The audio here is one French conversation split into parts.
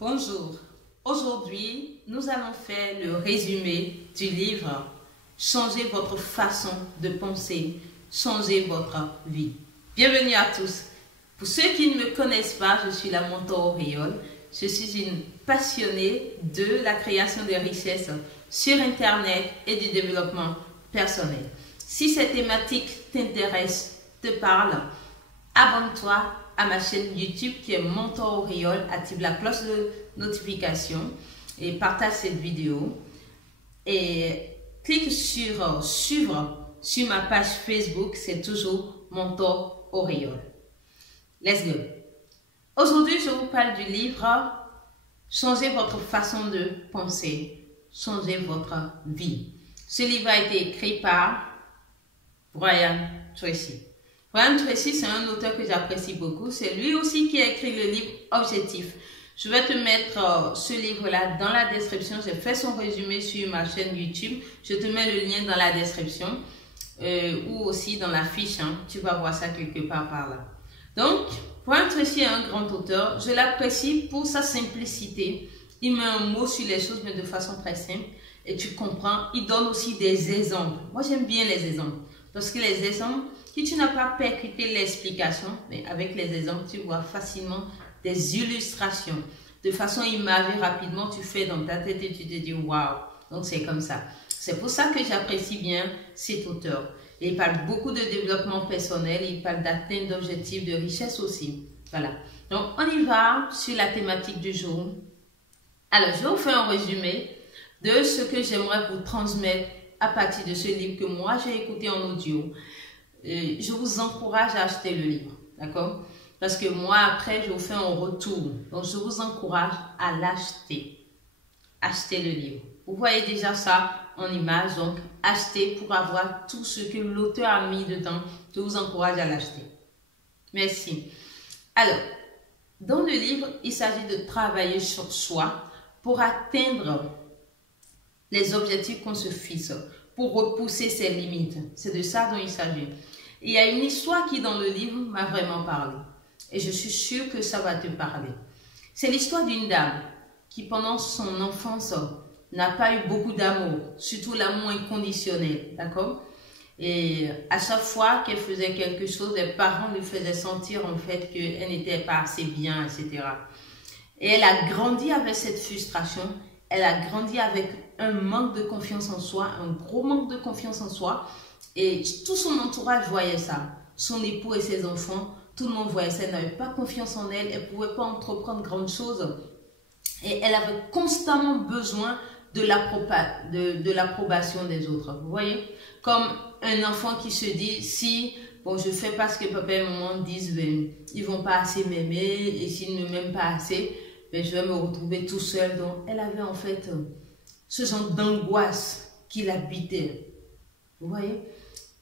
Bonjour, aujourd'hui nous allons faire le résumé du livre Changez votre façon de penser, changez votre vie. Bienvenue à tous. Pour ceux qui ne me connaissent pas, je suis la mentor Auréole. Je suis une passionnée de la création de richesses sur Internet et du développement personnel. Si cette thématique t'intéresse, te parle, abonne-toi à ma chaîne YouTube qui est Mentor Auréole, active la cloche de notification et partage cette vidéo. Et clique sur suivre sur ma page Facebook, c'est toujours Mentor Auréole. Let's go! Aujourd'hui, je vous parle du livre Changez votre façon de penser, changez votre vie. Ce livre a été écrit par Brian Tracy. Brian Tracy, c'est un auteur que j'apprécie beaucoup. C'est lui aussi qui a écrit le livre Objectif. Je vais te mettre ce livre-là dans la description. J'ai fait son résumé sur ma chaîne YouTube. Je te mets le lien dans la description ou aussi dans la fiche. Tu vas voir ça quelque part par là. Donc, Brian Tracy est un grand auteur. Je l'apprécie pour sa simplicité. Il met un mot sur les choses, mais de façon très simple. Et tu comprends. Il donne aussi des exemples. Moi, j'aime bien les exemples. Parce que les exemples, si tu n'as pas percuté l'explication, mais avec les exemples, tu vois facilement des illustrations. De façon imagée, rapidement, tu fais dans ta tête et tu te dis « waouh ». Donc, c'est comme ça. C'est pour ça que j'apprécie bien cet auteur. Et il parle beaucoup de développement personnel, il parle d'atteinte d'objectifs de richesse aussi. Voilà. Donc, on y va sur la thématique du jour. Alors, je vais vous faire un résumé de ce que j'aimerais vous transmettre à partir de ce livre que moi j'ai écouté en audio. Je vous encourage à acheter le livre, d'accord? Parce que moi, après, je vous fais un retour. Donc, je vous encourage à l'acheter. Achetez le livre. Vous voyez déjà ça en image, donc achetez pour avoir tout ce que l'auteur a mis dedans. Je vous encourage à l'acheter. Merci. Alors, dans le livre, il s'agit de travailler sur soi pour atteindre les objectifs qu'on se fixe, pour repousser ses limites. C'est de ça dont il s'agit. Il y a une histoire qui, dans le livre, m'a vraiment parlé. Et je suis sûre que ça va te parler. C'est l'histoire d'une dame qui, pendant son enfance, n'a pas eu beaucoup d'amour, surtout l'amour inconditionnel, d'accord? Et à chaque fois qu'elle faisait quelque chose, les parents lui faisaient sentir en fait qu'elle n'était pas assez bien, etc. Et elle a grandi avec cette frustration. Elle a grandi avec un manque de confiance en soi, un gros manque de confiance en soi. Et tout son entourage voyait ça. Son époux et ses enfants, tout le monde voyait ça. Elle n'avait pas confiance en elle. Elle ne pouvait pas entreprendre grandes choses. Et elle avait constamment besoin de l'approbation des autres. Vous voyez? Comme un enfant qui se dit, si bon, je fais pas ce que papa et maman disent, ben, ils vont pas assez m'aimer. Et s'ils ne m'aiment pas assez, mais je vais me retrouver tout seul. Donc, elle avait en fait ce genre d'angoisse qui l'habitait. Vous voyez?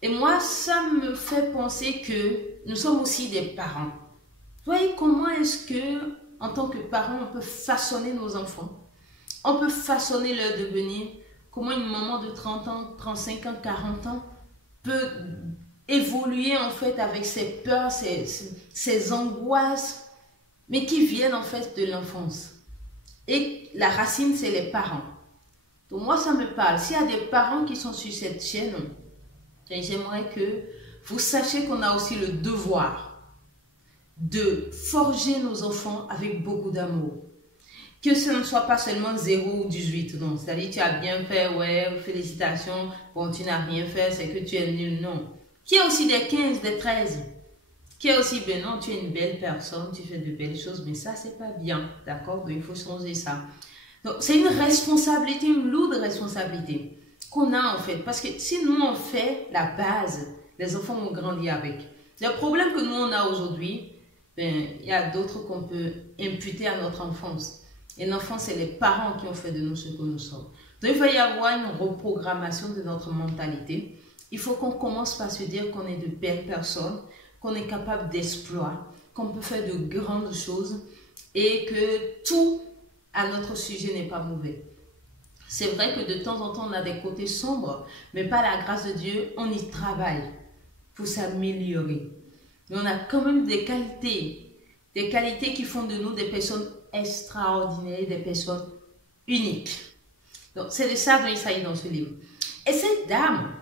Et moi, ça me fait penser que nous sommes aussi des parents. Vous voyez comment est-ce que, en tant que parents, on peut façonner nos enfants? On peut façonner leur devenir. Comment une maman de 30 ans, 35 ans, 40 ans peut évoluer en fait avec ses peurs, ses angoisses, mais qui viennent en fait de l'enfance. Et la racine, c'est les parents. Donc moi, ça me parle. S'il y a des parents qui sont sur cette chaîne, j'aimerais que vous sachiez qu'on a aussi le devoir de forger nos enfants avec beaucoup d'amour. Que ce ne soit pas seulement 0 ou 18, non. C'est-à-dire, tu as bien fait, ouais, félicitations, bon, tu n'as rien fait, c'est que tu es nul, non. Qu'il y ait aussi des 15, des 13. Qui est aussi, ben non, tu es une belle personne, tu fais de belles choses, mais ça, c'est pas bien, d'accord? Donc, il faut changer ça. Donc, c'est une responsabilité, une lourde responsabilité qu'on a, en fait. Parce que si nous, on fait la base, les enfants vont grandir avec. Le problème que nous, on a aujourd'hui, ben, il y a d'autres qu'on peut imputer à notre enfance. Et l'enfance, c'est les parents qui ont fait de nous ce que nous sommes. Donc, il va y avoir une reprogrammation de notre mentalité. Il faut qu'on commence par se dire qu'on est de belles personnes, qu'on est capable d'exploits, qu'on peut faire de grandes choses et que tout à notre sujet n'est pas mauvais. C'est vrai que de temps en temps, on a des côtés sombres, mais par la grâce de Dieu, on y travaille pour s'améliorer. Mais on a quand même des qualités qui font de nous des personnes extraordinaires, des personnes uniques. Donc, c'est de ça dont il s'agit dans ce livre. Et cette dame,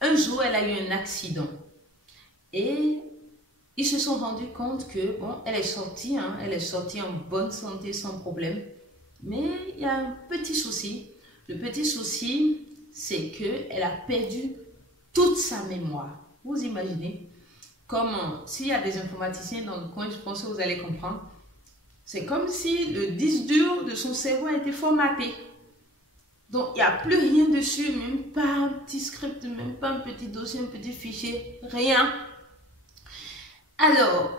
un jour, elle a eu un accident. Et ils se sont rendus compte que, bon, elle est sortie en bonne santé, sans problème. Mais il y a un petit souci. Le petit souci, c'est qu'elle a perdu toute sa mémoire. Vous imaginez? Comme s'il y a des informaticiens dans le coin, je pense que vous allez comprendre. C'est comme si le disque dur de son cerveau a été formaté. Donc, il n'y a plus rien dessus, même pas un petit script, même pas un petit dossier, un petit fichier, rien. Alors,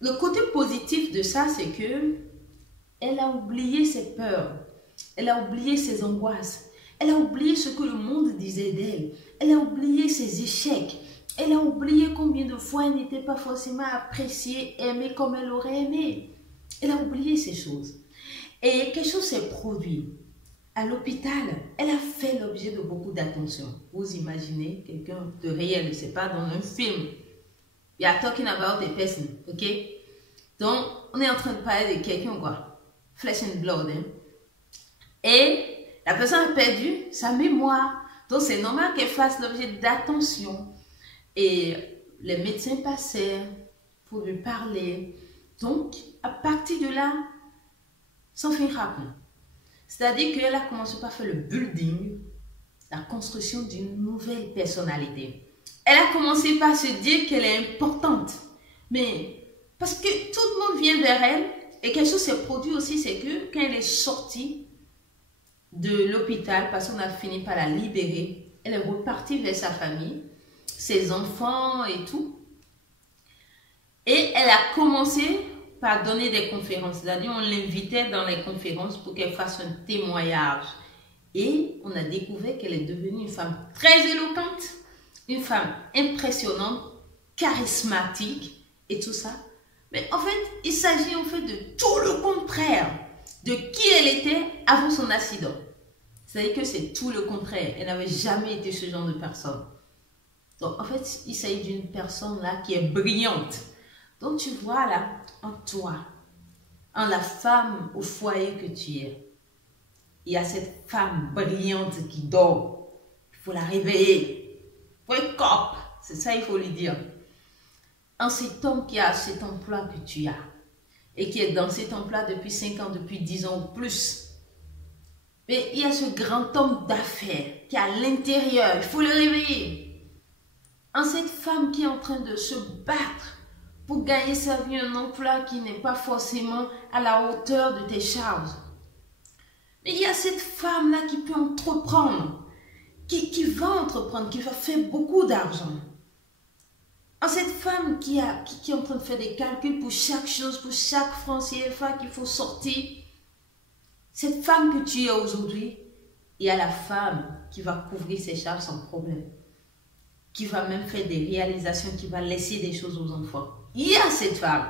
le côté positif de ça, c'est que elle a oublié ses peurs, elle a oublié ses angoisses, elle a oublié ce que le monde disait d'elle, elle a oublié ses échecs, elle a oublié combien de fois elle n'était pas forcément appréciée, aimée comme elle aurait aimé. Elle a oublié ces choses. Et quelque chose s'est produit. À l'hôpital, elle a fait l'objet de beaucoup d'attention. Vous imaginez quelqu'un de réel, c'est pas dans un film. We are talking about a person, ok? Donc, on est en train de parler de quelqu'un, quoi. Flesh and blood, hein? Et la personne a perdu sa mémoire. Donc, c'est normal qu'elle fasse l'objet d'attention. Et les médecins passaient pour lui parler. Donc, à partir de là, sans fin rapide. C'est-à-dire qu'elle a commencé par faire le building, la construction d'une nouvelle personnalité. Elle a commencé par se dire qu'elle est importante. Mais parce que tout le monde vient vers elle, et quelque chose s'est produit aussi, c'est que quand elle est sortie de l'hôpital, parce qu'on a fini par la libérer, elle est repartie vers sa famille, ses enfants et tout. Et elle a commencé par donner des conférences. C'est-à-dire, on l'invitait dans les conférences pour qu'elle fasse un témoignage. Et on a découvert qu'elle est devenue une femme très éloquente, une femme impressionnante, charismatique et tout ça. Mais en fait, il s'agit en fait de tout le contraire de qui elle était avant son accident. C'est-à-dire que c'est tout le contraire. Elle n'avait jamais été ce genre de personne. Donc, en fait, il s'agit d'une personne là qui est brillante. Donc, tu vois là, en toi, en la femme au foyer que tu es, il y a cette femme brillante qui dort. Il faut la réveiller. Wake up! C'est ça, il faut lui dire. En cet homme qui a cet emploi que tu as, et qui est dans cet emploi depuis 5 ans, depuis 10 ans ou plus. Mais il y a ce grand homme d'affaires qui est à l'intérieur. Il faut le réveiller. En cette femme qui est en train de se battre pour gagner sa vie, un emploi qui n'est pas forcément à la hauteur de tes charges. Mais il y a cette femme-là qui peut entreprendre, qui va entreprendre, qui va faire beaucoup d'argent. En cette femme qui est en train de faire des calculs pour chaque chose, pour chaque franc CFA qu'il faut sortir. Cette femme que tu es aujourd'hui, il y a la femme qui va couvrir ses charges sans problème. Qui va même faire des réalisations, qui va laisser des choses aux enfants. Il y a cette femme.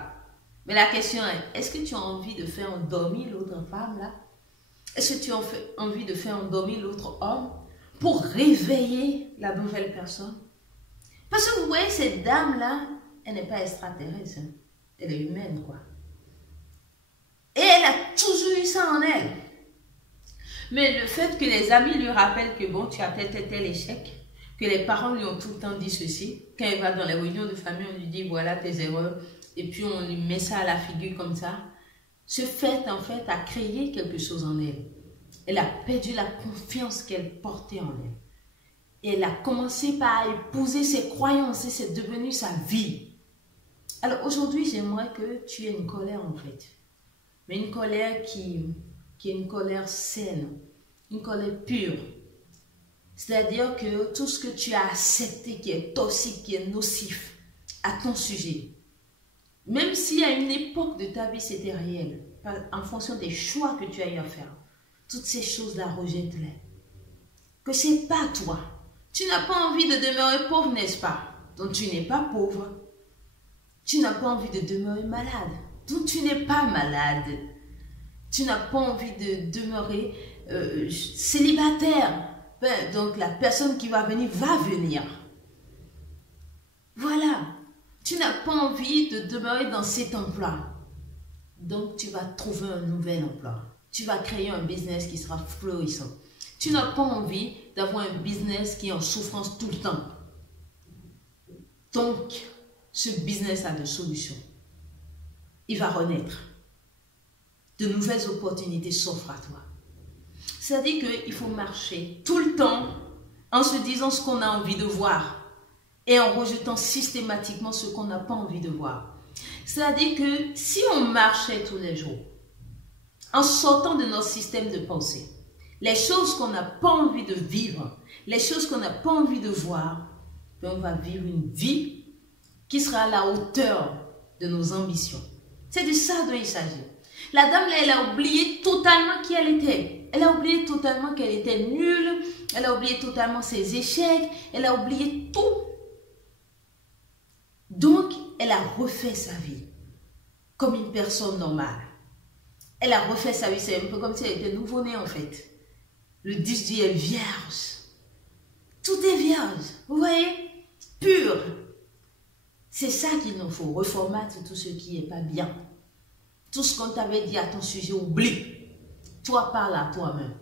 Mais la question est, est-ce que tu as envie de faire endormir l'autre femme là? Est-ce que tu as envie de faire endormir l'autre homme pour réveiller la nouvelle personne? Parce que vous voyez, cette dame-là, elle n'est pas extraterrestre. Hein? Elle est humaine, quoi. Et elle a toujours eu ça en elle. Mais le fait que les amis lui rappellent que bon, tu as tel échec, que les parents lui ont tout le temps dit ceci, quand elle va dans les réunions de famille, on lui dit voilà tes erreurs, et puis on lui met ça à la figure comme ça. Ce fait, en fait, a créé quelque chose en elle. Elle a perdu la confiance qu'elle portait en elle. Et elle a commencé par épouser ses croyances et c'est devenu sa vie. Alors aujourd'hui, j'aimerais que tu aies une colère en fait. Mais une colère qui est une colère saine, une colère pure. C'est-à-dire que tout ce que tu as accepté qui est toxique, qui est nocif à ton sujet, même si à une époque de ta vie c'était réel, en fonction des choix que tu as eu à faire, toutes ces choses-là, rejette-les. Que c'est pas toi. Tu n'as pas envie de demeurer pauvre, n'est-ce pas? Donc tu n'es pas pauvre. Tu n'as pas envie de demeurer malade. Donc tu n'es pas malade. Tu n'as pas envie de demeurer célibataire. Ben, donc la personne qui va venir. Voilà. Tu n'as pas envie de demeurer dans cet emploi. Donc, tu vas trouver un nouvel emploi. Tu vas créer un business qui sera florissant. Tu n'as pas envie d'avoir un business qui est en souffrance tout le temps. Donc, ce business a des solutions. Il va renaître. De nouvelles opportunités s'offrent à toi. C'est-à-dire qu'il faut marcher tout le temps en se disant ce qu'on a envie de voir et en rejetant systématiquement ce qu'on n'a pas envie de voir. C'est-à-dire que si on marchait tous les jours en sortant de notre système de pensée, les choses qu'on n'a pas envie de vivre, les choses qu'on n'a pas envie de voir, on va vivre une vie qui sera à la hauteur de nos ambitions. C'est de ça dont il s'agit. La dame là, elle a oublié totalement qui elle était. Elle a oublié totalement qu'elle était nulle. Elle a oublié totalement ses échecs. Elle a oublié tout. Donc, elle a refait sa vie comme une personne normale. Elle a refait sa vie. C'est un peu comme si elle était nouveau-née en fait. Le 10 dit elle est vierge. Tout est vierge. Vous voyez? Pur. C'est ça qu'il nous faut. Reformate tout ce qui n'est pas bien. Tout ce qu'on t'avait dit à ton sujet, oublie. Toi, parle à toi-même.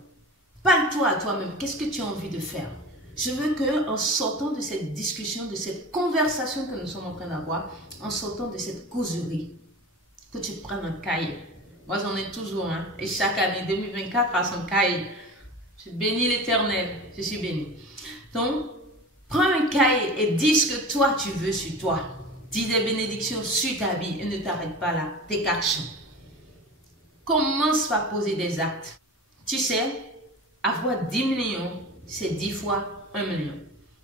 Parle-toi à toi-même. Qu'est-ce que tu as envie de faire? Je veux qu'en sortant de cette discussion, de cette conversation que nous sommes en train d'avoir, en sortant de cette causerie, que tu prennes un cahier. Moi, j'en ai toujours un. Et chaque année, 2024, à son cahier. Je bénis l'Éternel. Je suis béni. Donc, prends un cahier et dis ce que toi, tu veux sur toi. Dis des bénédictions sur ta vie et ne t'arrête pas là. Tes actions. Commence par poser des actes. Tu sais, avoir 10 millions, c'est 10 fois 1 million.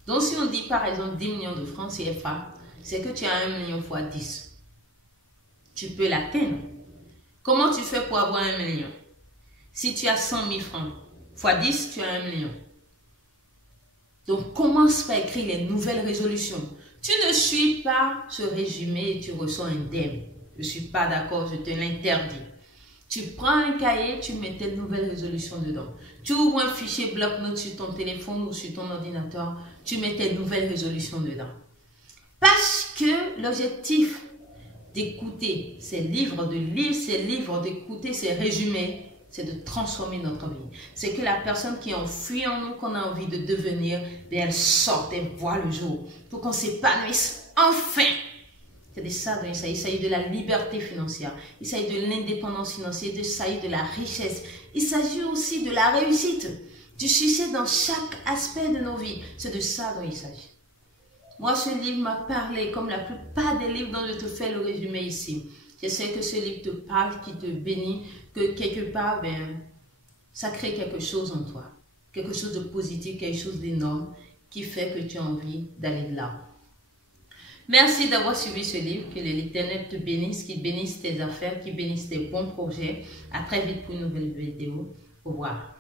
Donc, si on dit par exemple 10 millions de francs CFA, c'est que tu as 1 million fois 10. Tu peux l'atteindre. Comment tu fais pour avoir 1 million? Si tu as 100 000 francs fois 10, tu as 1 million. Donc, commence par écrire les nouvelles résolutions. Tu ne suis pas ce résumé et tu reçois un DEM. Je ne suis pas d'accord, je te l'interdis. Tu prends un cahier, tu mets tes nouvelles résolutions dedans. Tu ouvres un fichier bloc-notes sur ton téléphone ou sur ton ordinateur, tu mets tes nouvelles résolutions dedans. Parce que l'objectif d'écouter ces livres, de lire ces livres, d'écouter ces résumés, c'est de transformer notre vie. C'est que la personne qui est enfouie en nous, qu'on a envie de devenir, elle sorte, elle voit le jour. Pour qu'on s'épanouisse enfin. C'est de ça dont il s'agit. Il s'agit de la liberté financière. Il s'agit de l'indépendance financière. Il s'agit de la richesse. Il s'agit aussi de la réussite. Du succès dans chaque aspect de nos vies. C'est de ça dont il s'agit. Moi, ce livre m'a parlé comme la plupart des livres dont je te fais le résumé ici. J'essaie que ce livre te parle, qui te bénit, que quelque part, ça crée quelque chose en toi. Quelque chose de positif, quelque chose d'énorme qui fait que tu as envie d'aller de là. Merci d'avoir suivi ce livre. Que l'Éternel te bénisse, qu'il bénisse tes affaires, qu'il bénisse tes bons projets. À très vite pour une nouvelle vidéo. Au revoir.